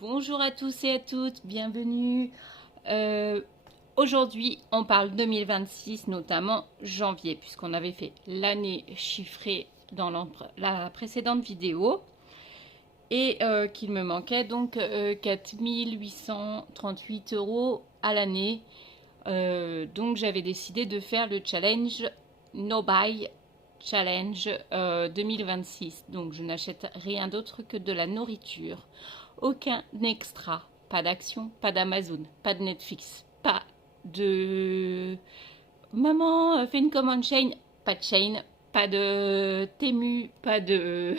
Bonjour à tous et à toutes, bienvenue. Aujourd'hui, on parle 2026, notamment janvier, puisqu'on avait fait l'année chiffrée dans la précédente vidéo et qu'il me manquait donc 4838 € à l'année. Donc j'avais décidé de faire le challenge No Buy Challenge 2026. Donc je n'achète rien d'autre que de la nourriture. Aucun extra. Pas d'action, pas d'Amazon, pas de Netflix, pas de... Maman, fais une commande chain. Pas de chain, pas de Temu, pas de...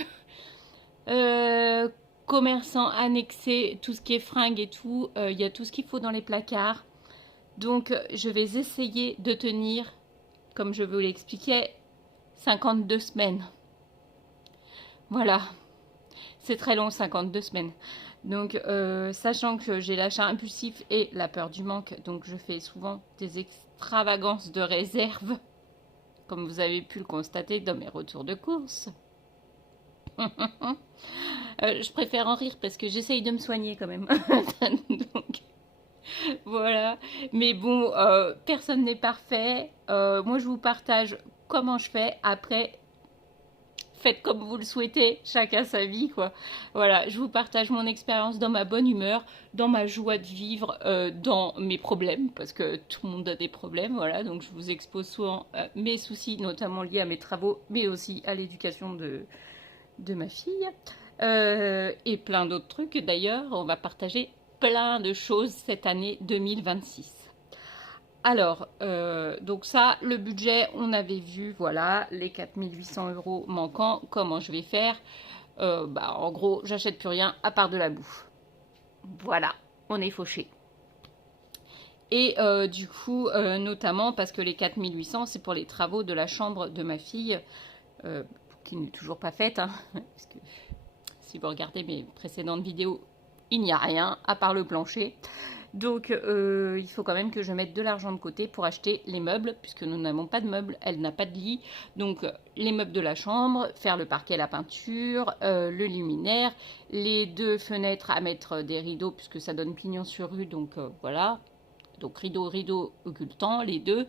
euh, commerçant annexé, tout ce qui est fringues et tout. Il y a tout ce qu'il faut dans les placards. Donc, je vais essayer de tenir, comme je vous l'expliquais, 52 semaines. Voilà, c'est très long, 52 semaines. Donc, sachant que j'ai l'achat impulsif et la peur du manque, donc je fais souvent des extravagances de réserve, comme vous avez pu le constater dans mes retours de course. Je préfère en rire parce que j'essaye de me soigner quand même. Donc, voilà. Mais bon, personne n'est parfait. Moi, je vous partage comment je fais. Après, faites comme vous le souhaitez, chacun sa vie, quoi. Voilà, je vous partage mon expérience dans ma bonne humeur, dans ma joie de vivre, dans mes problèmes, parce que tout le monde a des problèmes, voilà. Donc, je vous expose souvent mes soucis, notamment liés à mes travaux, mais aussi à l'éducation de ma fille. Et plein d'autres trucs. D'ailleurs, on va partager plein de choses cette année 2026. Alors, donc ça, le budget, on avait vu, voilà, les 4800 € manquants. Comment je vais faire? En gros, j'achète plus rien à part de la bouffe. Voilà, on est fauché. Et du coup, notamment parce que les 4800, c'est pour les travaux de la chambre de ma fille, qui n'est toujours pas faite, hein, parce que si vous regardez mes précédentes vidéos, il n'y a rien à part le plancher. Donc, il faut quand même que je mette de l'argent de côté pour acheter les meubles, puisque nous n'avons pas de meubles, elle n'a pas de lit. Donc, les meubles de la chambre, faire le parquet, la peinture, le luminaire, les 2 fenêtres à mettre des rideaux, puisque ça donne pignon sur rue, donc voilà. Donc, rideau occultant, les 2.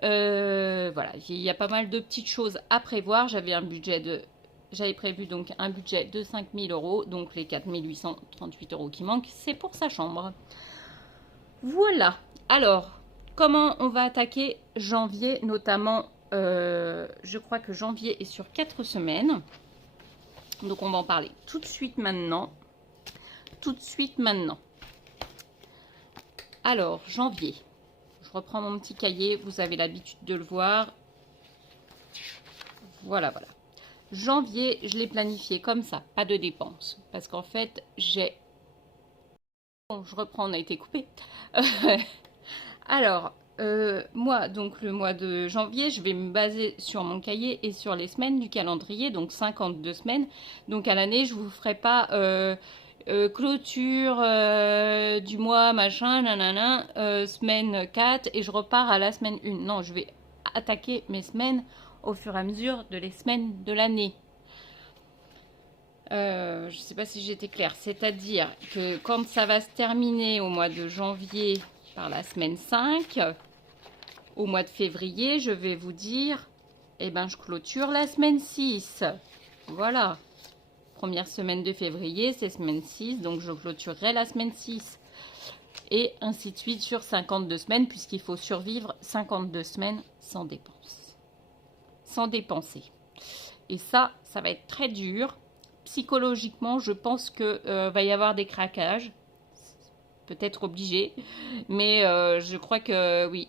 Voilà, il y a pas mal de petites choses à prévoir. J'avais prévu donc un budget de 5000 €, donc les 4838 € qui manquent, c'est pour sa chambre. Voilà. Alors, comment on va attaquer janvier, notamment, je crois que janvier est sur 4 semaines. Donc, on va en parler tout de suite maintenant. Tout de suite maintenant. Alors, janvier. Je reprends mon petit cahier, vous avez l'habitude de le voir. Voilà, voilà. Janvier, je l'ai planifié comme ça, pas de dépenses. Parce qu'en fait, j'ai... Bon, je reprends, on a été coupé. Alors, moi, donc le mois de janvier, je vais me baser sur mon cahier et sur les semaines du calendrier, donc 52 semaines. Donc à l'année, je vous ferai pas clôture du mois, machin, nanana, semaine 4, et je repars à la semaine 1. Non, je vais attaquer mes semaines au fur et à mesure de les semaines de l'année. Je ne sais pas si j'étais claire. C'est-à-dire que quand ça va se terminer au mois de janvier par la semaine 5, au mois de février, je vais vous dire, eh ben, je clôture la semaine 6. Voilà. Première semaine de février, c'est semaine 6, donc je clôturerai la semaine 6. Et ainsi de suite sur 52 semaines, puisqu'il faut survivre 52 semaines sans dépenses. Sans dépenser. Et ça va être très dur. Psychologiquement, je pense que va y avoir des craquages. Peut-être obligé. Mais je crois que oui.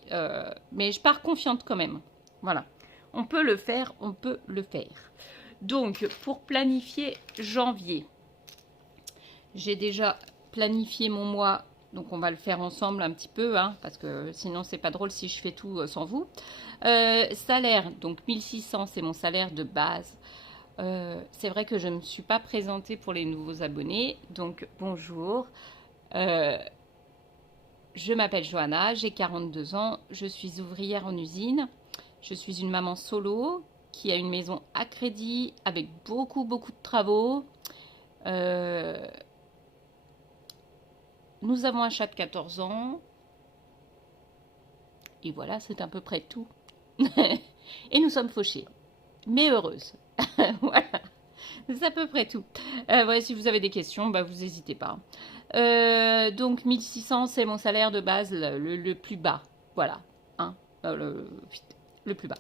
Mais je pars confiante quand même. Voilà. On peut le faire, on peut le faire. Donc, pour planifier janvier, j'ai déjà planifié mon mois. Donc, on va le faire ensemble un petit peu, hein, parce que sinon, c'est pas drôle si je fais tout sans vous. Salaire, donc 1600, c'est mon salaire de base. C'est vrai que je ne me suis pas présentée pour les nouveaux abonnés, donc bonjour. Je m'appelle Johanna, j'ai 42 ans, je suis ouvrière en usine. Je suis une maman solo qui a une maison à crédit avec beaucoup de travaux. nous avons un chat de 14 ans. Et voilà, c'est à peu près tout. Et nous sommes fauchés, mais heureuses. Voilà, c'est à peu près tout. Ouais, si vous avez des questions, bah, vous n'hésitez pas. Donc 1600, c'est mon salaire de base, le plus bas. Voilà, hein, le plus bas.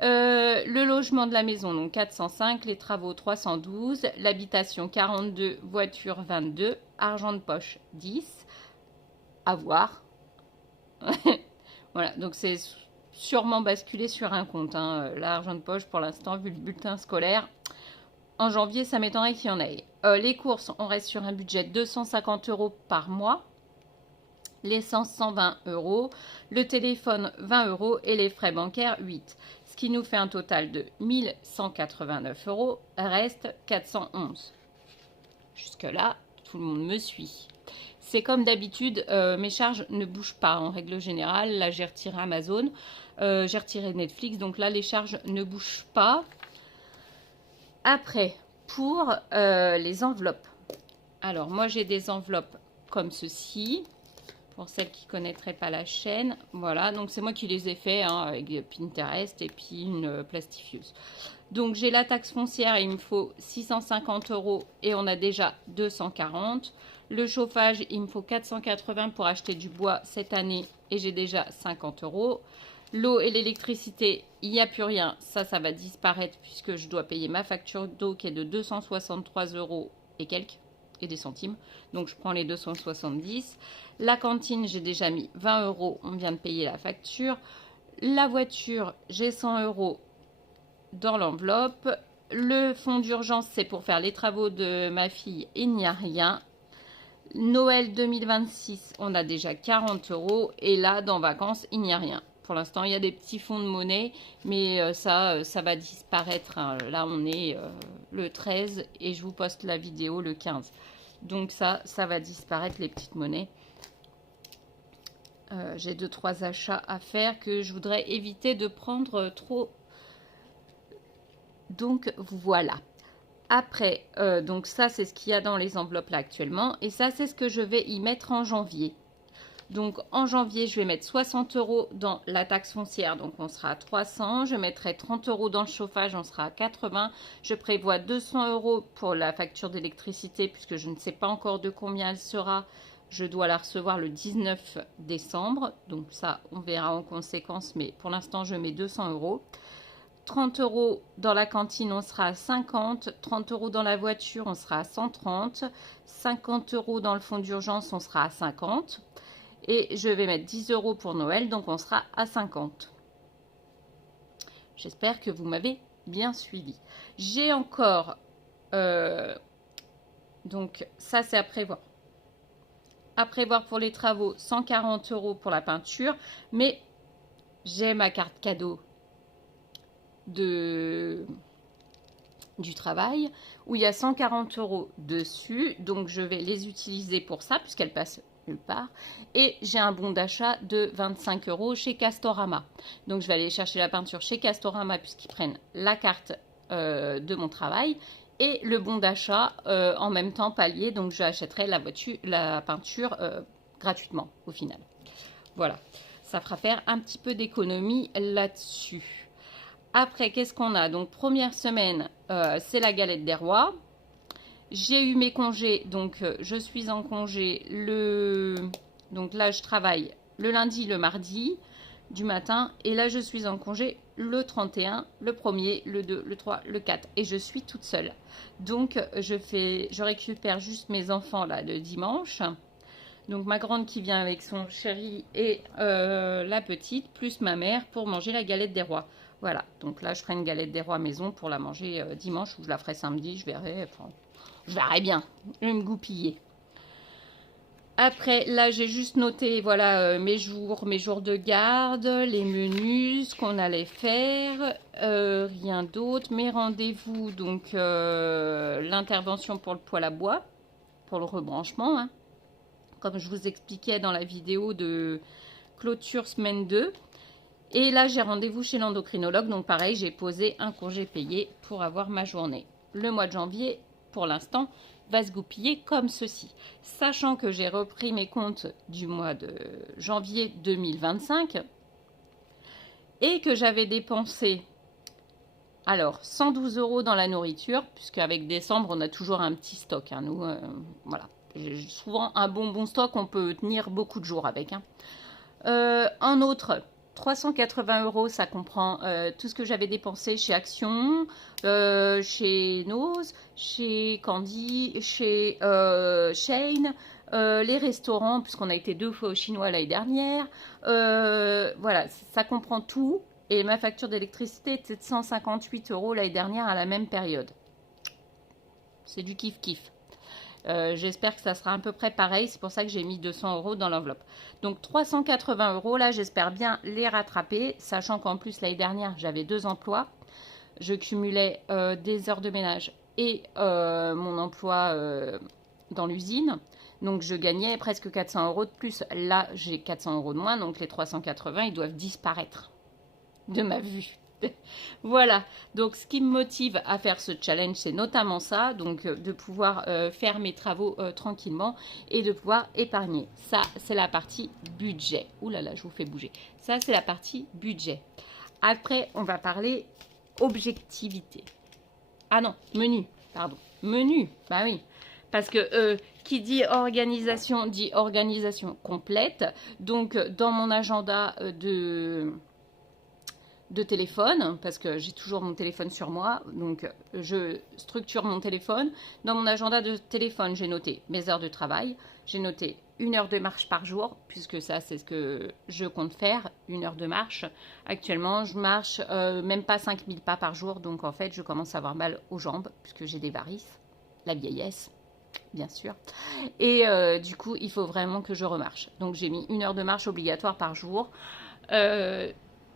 Le logement de la maison, donc 405, les travaux 312, l'habitation 42, voiture 22, argent de poche 10, à voir. Voilà, donc c'est sûrement basculé sur un compte. Hein. L'argent de poche, pour l'instant, vu le bulletin scolaire, en janvier, ça m'étonnerait qu'il y en ait. Les courses, on reste sur un budget de 250 € par mois. L'essence, 120 €. Le téléphone, 20 € et les frais bancaires, 8. Ce qui nous fait un total de 1189 €. Reste 411. Jusque-là, tout le monde me suit. C'est comme d'habitude, mes charges ne bougent pas en règle générale. Là, j'ai retiré Amazon, j'ai retiré Netflix. Donc là, les charges ne bougent pas. Après, pour les enveloppes. Alors, moi, j'ai des enveloppes comme ceci. Pour celles qui ne connaîtraient pas la chaîne. Voilà, donc c'est moi qui les ai fait hein, avec Pinterest et puis une plastifieuse. Donc j'ai la taxe foncière, il me faut 650 € et on a déjà 240. Le chauffage, il me faut 480 pour acheter du bois cette année et j'ai déjà 50 €. L'eau et l'électricité, il n'y a plus rien. Ça va disparaître puisque je dois payer ma facture d'eau qui est de 263 € et quelques. Et des centimes. Donc, je prends les 270. La cantine, j'ai déjà mis 20 €. On vient de payer la facture. La voiture, j'ai 100 € dans l'enveloppe. Le fonds d'urgence, c'est pour faire les travaux de ma fille. Il n'y a rien. Noël 2026, on a déjà 40 €. Et là, dans vacances, il n'y a rien. Pour l'instant, il y a des petits fonds de monnaie. Mais ça va disparaître. Hein. Là, on est le 13 et je vous poste la vidéo le 15. Donc ça va disparaître les petites monnaies. J'ai 2-3 achats à faire que je voudrais éviter de prendre trop. Donc voilà. Après, donc ça c'est ce qu'il y a dans les enveloppes là actuellement. Et ça c'est ce que je vais y mettre en janvier. Donc en janvier, je vais mettre 60 € dans la taxe foncière, donc on sera à 300. Je mettrai 30 € dans le chauffage, on sera à 80. Je prévois 200 € pour la facture d'électricité, puisque je ne sais pas encore de combien elle sera. Je dois la recevoir le 19 décembre, donc ça, on verra en conséquence, mais pour l'instant, je mets 200 €. 30 € dans la cantine, on sera à 50. 30 € dans la voiture, on sera à 130. 50 € dans le fonds d'urgence, on sera à 50. Et je vais mettre 10 € pour Noël, donc on sera à 50. J'espère que vous m'avez bien suivi. J'ai encore, donc ça c'est à prévoir. À prévoir pour les travaux, 140 € pour la peinture. Mais j'ai ma carte cadeau du travail où il y a 140 € dessus. Donc je vais les utiliser pour ça puisqu'elle passe nulle part. Et j'ai un bon d'achat de 25 € chez Castorama. Donc je vais aller chercher la peinture chez Castorama puisqu'ils prennent la carte de mon travail. Et le bon d'achat en même temps palier. Donc je achèterai la peinture gratuitement au final. Voilà. Ça fera faire un petit peu d'économie là-dessus. Après, qu'est-ce qu'on a? Donc première semaine, c'est la galette des rois. J'ai eu mes congés, donc je suis en congé donc là je travaille le lundi, le mardi du matin. Et là je suis en congé le 31, le 1er, le 2, le 3, le 4. Et je suis toute seule. Donc je récupère juste mes enfants là le dimanche. Donc ma grande qui vient avec son chéri et la petite, plus ma mère pour manger la galette des rois. Voilà, donc là je ferai une galette des rois maison pour la manger dimanche, ou je la ferai samedi, je verrai. Enfin, je verrai bien, je vais me goupiller. Après, là, j'ai juste noté, voilà, mes jours de garde, les menus, ce qu'on allait faire, rien d'autre. Mes rendez-vous, donc l'intervention pour le poêle à bois, pour le rebranchement, hein, comme je vous expliquais dans la vidéo de clôture semaine 2. Et là, j'ai rendez-vous chez l'endocrinologue, donc pareil, j'ai posé un congé payé pour avoir ma journée. Le mois de janvier, pour l'instant, va se goupiller comme ceci. Sachant que j'ai repris mes comptes du mois de janvier 2025 et que j'avais dépensé alors 112 € dans la nourriture, puisque avec décembre on a toujours un petit stock, hein, nous, voilà. J'ai souvent un bon stock, on peut tenir beaucoup de jours avec. Hein. En autre, 380 €, ça comprend tout ce que j'avais dépensé chez Action, chez Nose, chez Candy, chez Shane, les restaurants, puisqu'on a été 2 fois au Chinois l'année dernière. Voilà, ça comprend tout. Et ma facture d'électricité était de 158 € l'année dernière à la même période. C'est du kiff-kiff. J'espère que ça sera à peu près pareil. C'est pour ça que j'ai mis 200 € dans l'enveloppe. Donc 380 € là, j'espère bien les rattraper. Sachant qu'en plus, l'année dernière, j'avais 2 emplois. Je cumulais des heures de ménage et mon emploi dans l'usine. Donc je gagnais presque 400 € de plus. Là, j'ai 400 € de moins. Donc les 380, ils doivent disparaître de ma vue. Voilà, donc ce qui me motive à faire ce challenge, c'est notamment ça, donc de pouvoir faire mes travaux tranquillement et de pouvoir épargner. Ça, c'est la partie budget. Ouh là là, je vous fais bouger. Ça, c'est la partie budget. Après, on va parler objectivité. Ah non, menu, pardon. Menu, bah oui. Parce que qui dit organisation complète. Donc, dans mon agenda de téléphone, parce que j'ai toujours mon téléphone sur moi, donc je structure mon téléphone. Dans mon agenda de téléphone, j'ai noté mes heures de travail, j'ai noté 1 heure de marche par jour, puisque ça c'est ce que je compte faire, 1 heure de marche. Actuellement, je marche même pas 5000 pas par jour, donc en fait je commence à avoir mal aux jambes, puisque j'ai des varices, la vieillesse, bien sûr. Et du coup, il faut vraiment que je remarche. Donc j'ai mis 1 heure de marche obligatoire par jour.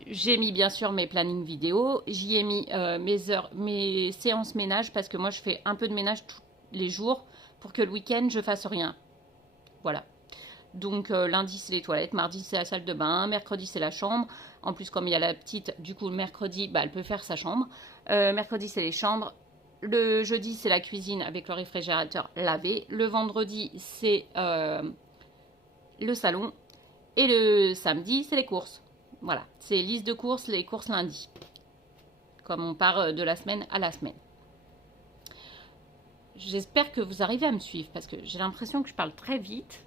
J'ai mis bien sûr mes plannings vidéo, j'y ai mis mes séances ménage parce que moi je fais un peu de ménage tous les jours pour que le week-end je fasse rien. Voilà. Donc lundi c'est les toilettes, mardi c'est la salle de bain, mercredi c'est la chambre. En plus comme il y a la petite, du coup le mercredi bah, elle peut faire sa chambre. Mercredi c'est les chambres. Le jeudi c'est la cuisine avec le réfrigérateur lavé. Le vendredi c'est le salon. Et le samedi c'est les courses. Voilà, c'est liste de courses, les courses lundi. Comme on part de la semaine à la semaine. J'espère que vous arrivez à me suivre parce que j'ai l'impression que je parle très vite.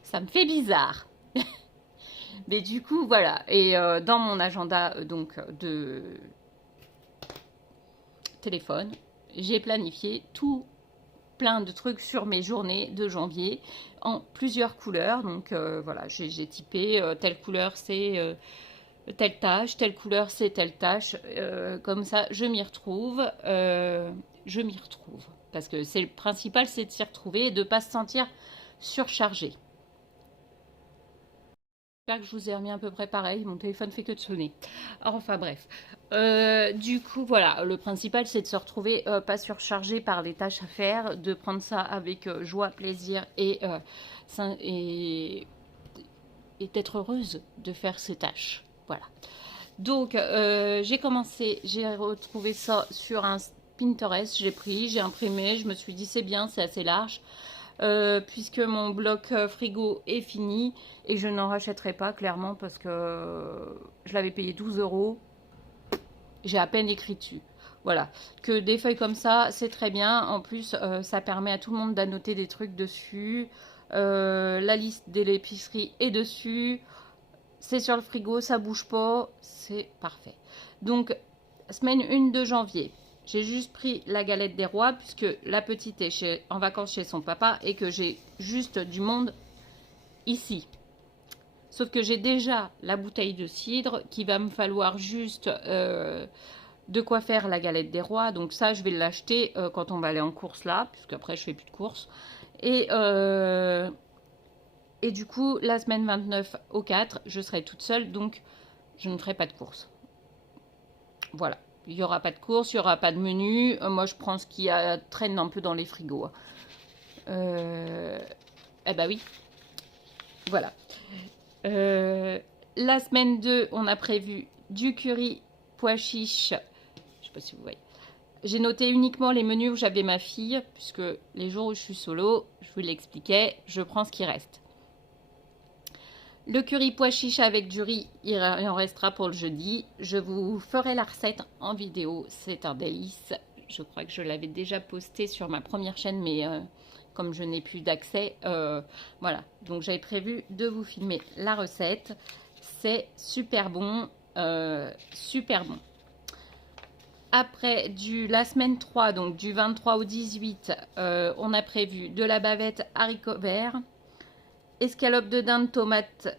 Ça me fait bizarre. Mais du coup, voilà. Et dans mon agenda donc de téléphone, j'ai planifié tout plein de trucs sur mes journées de janvier en plusieurs couleurs. Donc voilà, j'ai typé telle couleur c'est telle tâche, telle couleur c'est telle tâche. Comme ça, je m'y retrouve. Parce que c'est le principal, c'est de s'y retrouver et de ne pas se sentir surchargé. J'espère que je vous ai remis à peu près pareil. Mon téléphone fait que de sonner. Enfin bref. Du coup, voilà. Le principal, c'est de se retrouver pas surchargé par les tâches à faire, de prendre ça avec joie, plaisir et d'être heureuse de faire ces tâches. Voilà. Donc, j'ai retrouvé ça sur un Pinterest. J'ai pris, j'ai imprimé. Je me suis dit, c'est bien, c'est assez large. Puisque mon bloc frigo est fini et je n'en rachèterai pas clairement parce que je l'avais payé 12 €. J'ai à peine écrit dessus. Voilà, que des feuilles comme ça, c'est très bien. En plus, ça permet à tout le monde d'annoter des trucs dessus. La liste de l'épicerie est dessus. C'est sur le frigo, ça bouge pas. C'est parfait. Donc, semaine 1 de janvier. J'ai juste pris la galette des rois puisque la petite est en vacances chez son papa et que j'ai juste du monde ici. Sauf que j'ai déjà la bouteille de cidre qu'il va me falloir juste de quoi faire la galette des rois. Donc ça, je vais l'acheter quand on va aller en course là, puisque après je fais plus de courses. Et du coup, la semaine 29 au 4, je serai toute seule, donc je ne ferai pas de courses. Voilà. Il n'y aura pas de course, il n'y aura pas de menu. Moi, je prends ce qui traîne un peu dans les frigos. Eh ben oui. Voilà. La semaine 2, on a prévu du curry pois chiche. Je ne sais pas si vous voyez. J'ai noté uniquement les menus où j'avais ma fille, puisque les jours où je suis solo, je vous l'expliquais, je prends ce qui reste. Le curry pois chiche avec du riz, il en restera pour le jeudi. Je vous ferai la recette en vidéo, c'est un délice. Je crois que je l'avais déjà posté sur ma première chaîne, mais comme je n'ai plus d'accès, voilà. Donc j'avais prévu de vous filmer la recette. C'est super bon, super bon. Après la semaine 3, donc du 23 au 18, on a prévu de la bavette haricots verts, escalope de dinde, tomates,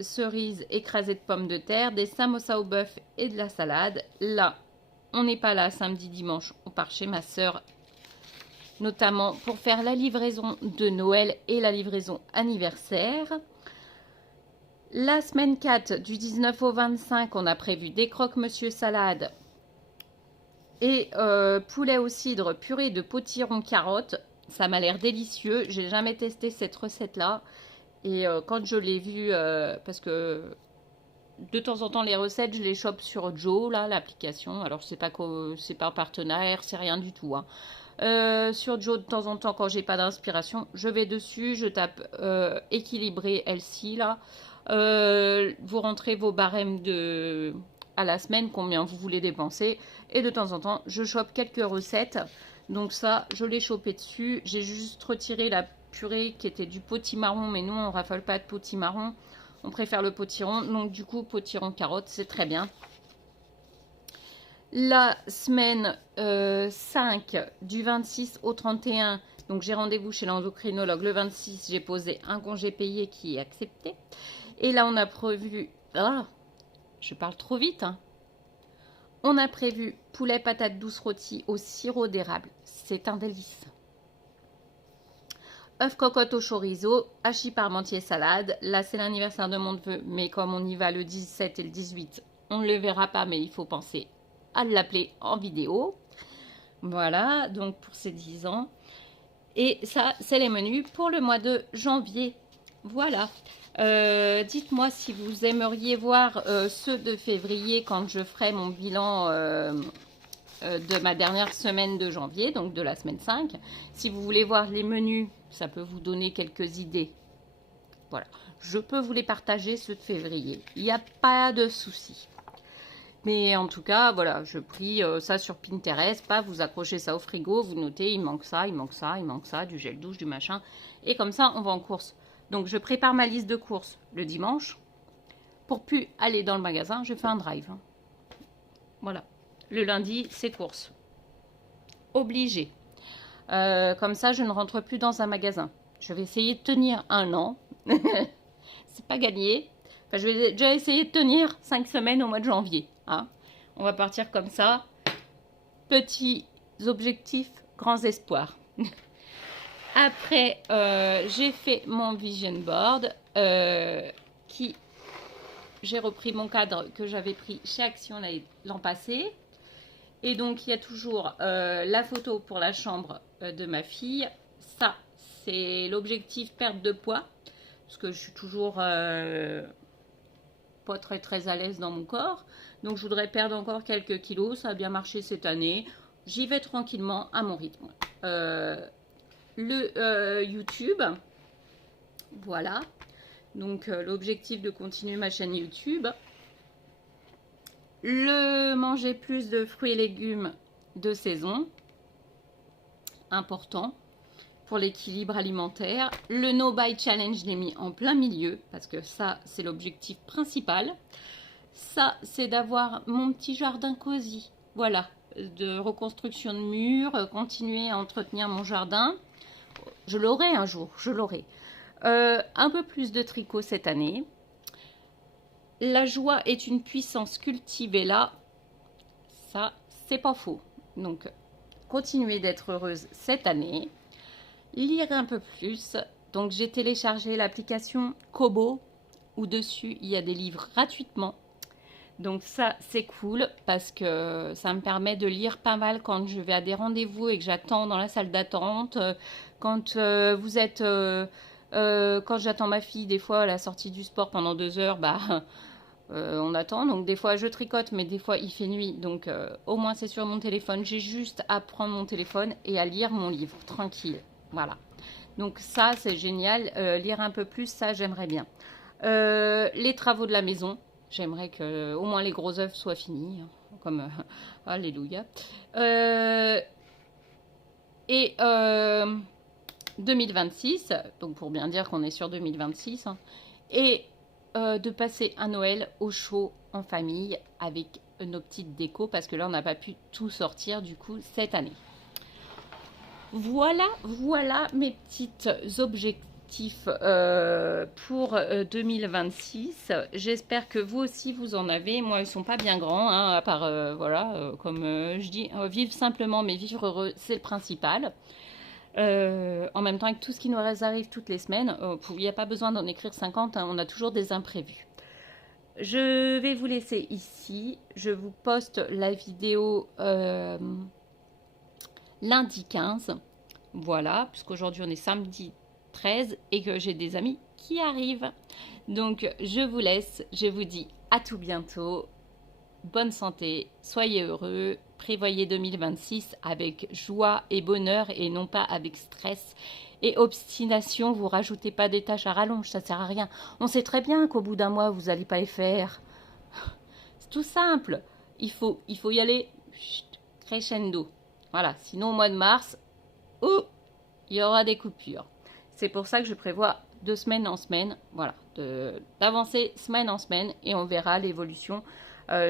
cerises, écrasées de pommes de terre, des samosas au bœuf et de la salade. Là, on n'est pas là samedi, dimanche, on part chez ma soeur, notamment pour faire la livraison de Noël et la livraison anniversaire. La semaine 4, du 19 au 25, on a prévu des croque-monsieur salade et poulet au cidre, purée de potiron carottes. Ça m'a l'air délicieux. J'ai jamais testé cette recette-là. Et quand je l'ai vue, parce que de temps en temps les recettes, je les chope sur Joe, là, l'application. Alors c'est pas un partenaire, c'est rien du tout. Hein. Sur Joe, de temps en temps, quand j'ai pas d'inspiration, je vais dessus, je tape équilibré Elsie, là. Vous rentrez vos barèmes à la semaine, combien vous voulez dépenser. Et de temps en temps, je chope quelques recettes. Donc ça, je l'ai chopé dessus. J'ai juste retiré la purée qui était du potimarron. Mais nous, on raffole pas de potimarron. On préfère le potiron. Donc du coup, potiron carotte, c'est très bien. La semaine 5, du 26 au 31, donc j'ai rendez-vous chez l'endocrinologue. Le 26, j'ai posé un congé payé qui est accepté. Et là, on a prévu... Ah, je parle trop vite. Hein. On a prévu poulet patate douce rôti au sirop d'érable. C'est un délice. Œuf cocotte au chorizo, hachis parmentier salade. Là, c'est l'anniversaire de mon neveu, mais comme on y va le 17 et le 18, on ne le verra pas, mais il faut penser à l'appeler en vidéo. Voilà, donc pour ses 10 ans. Et ça, c'est les menus pour le mois de janvier. Voilà. Dites-moi si vous aimeriez voir ceux de février quand je ferai mon bilan de ma dernière semaine de janvier, donc de la semaine 5. Si vous voulez voir les menus, ça peut vous donner quelques idées. Voilà. Je peux vous les partager, ceux de février. Il n'y a pas de souci. Mais en tout cas, voilà, je prie ça sur Pinterest, pas vous accrochez ça au frigo, vous notez, il manque ça, il manque ça, il manque ça, du gel douche, du machin. Et comme ça, on va en course. Donc, je prépare ma liste de courses le dimanche. Pour plus aller dans le magasin, je fais un drive. Voilà. Le lundi, c'est courses. Obligé. Comme ça, je ne rentre plus dans un magasin. Je vais essayer de tenir un an. C'est pas gagné. Enfin, je vais déjà essayer de tenir 5 semaines au mois de janvier. Hein. On va partir comme ça. Petits objectifs, grands espoirs. Après, j'ai fait mon vision board. J'ai repris mon cadre que j'avais pris chez Action l'an passé. Et donc, il y a toujours la photo pour la chambre de ma fille. Ça, c'est l'objectif perte de poids. Parce que je suis toujours pas très à l'aise dans mon corps. Donc, je voudrais perdre encore quelques kilos. Ça a bien marché cette année. J'y vais tranquillement à mon rythme. YouTube. Voilà. Donc, l'objectif de continuer ma chaîne YouTube. Le manger plus de fruits et légumes de saison. Important pour l'équilibre alimentaire. Le No Buy Challenge, je l'ai mis en plein milieu parce que ça, c'est l'objectif principal. Ça, c'est d'avoir mon petit jardin cosy. Voilà, de reconstruction de murs, continuer à entretenir mon jardin. Je l'aurai un jour, je l'aurai. Un peu plus de tricot cette année. La joie est une puissance cultivée là. Ça, c'est pas faux. Donc, continuer d'être heureuse cette année. Lire un peu plus. Donc, j'ai téléchargé l'application Kobo où dessus, il y a des livres gratuitement. Donc, ça, c'est cool parce que ça me permet de lire pas mal quand je vais à des rendez-vous et que j'attends dans la salle d'attente. Quand vous êtes... quand j'attends ma fille, des fois, à la sortie du sport pendant 2 heures, bah... On attend, donc des fois je tricote, mais des fois il fait nuit, donc au moins c'est sur mon téléphone. J'ai juste à prendre mon téléphone et à lire mon livre, tranquille. Voilà. Donc ça, c'est génial. Lire un peu plus, ça, j'aimerais bien. Les travaux de la maison, j'aimerais que au moins les gros œuvres soient finis, hein, comme alléluia. Et 2026, donc pour bien dire qu'on est sur 2026, hein, et de passer un Noël au chaud en famille avec nos petites décos, parce que là, on n'a pas pu tout sortir du coup cette année. Voilà, voilà mes petites objectifs pour 2026. J'espère que vous aussi vous en avez. Moi, ils sont pas bien grands, hein, à part voilà, comme je dis, vivre simplement mais vivre heureux, c'est le principal. En même temps, avec tout ce qui nous arrive toutes les semaines, il n'y a pas besoin d'en écrire 50, hein, on a toujours des imprévus. Je vais vous laisser ici. Je vous poste la vidéo lundi 15. Voilà, puisqu'aujourd'hui on est samedi 13 et que j'ai des amis qui arrivent. Donc je vous laisse, je vous dis à tout bientôt. Bonne santé, soyez heureux, prévoyez 2026 avec joie et bonheur et non pas avec stress et obstination. Vous rajoutez pas des tâches à rallonge, ça sert à rien. On sait très bien qu'au bout d'un mois vous n'allez pas les faire. C'est tout simple. Il faut y aller crescendo. Voilà, sinon au mois de mars, oh, il y aura des coupures. C'est pour ça que je prévois de semaine en semaine, voilà, d'avancer semaine en semaine et on verra l'évolution.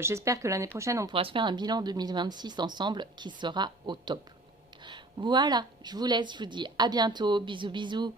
J'espère que l'année prochaine, on pourra se faire un bilan 2026 ensemble qui sera au top. Voilà, je vous laisse, je vous dis à bientôt, bisous bisous.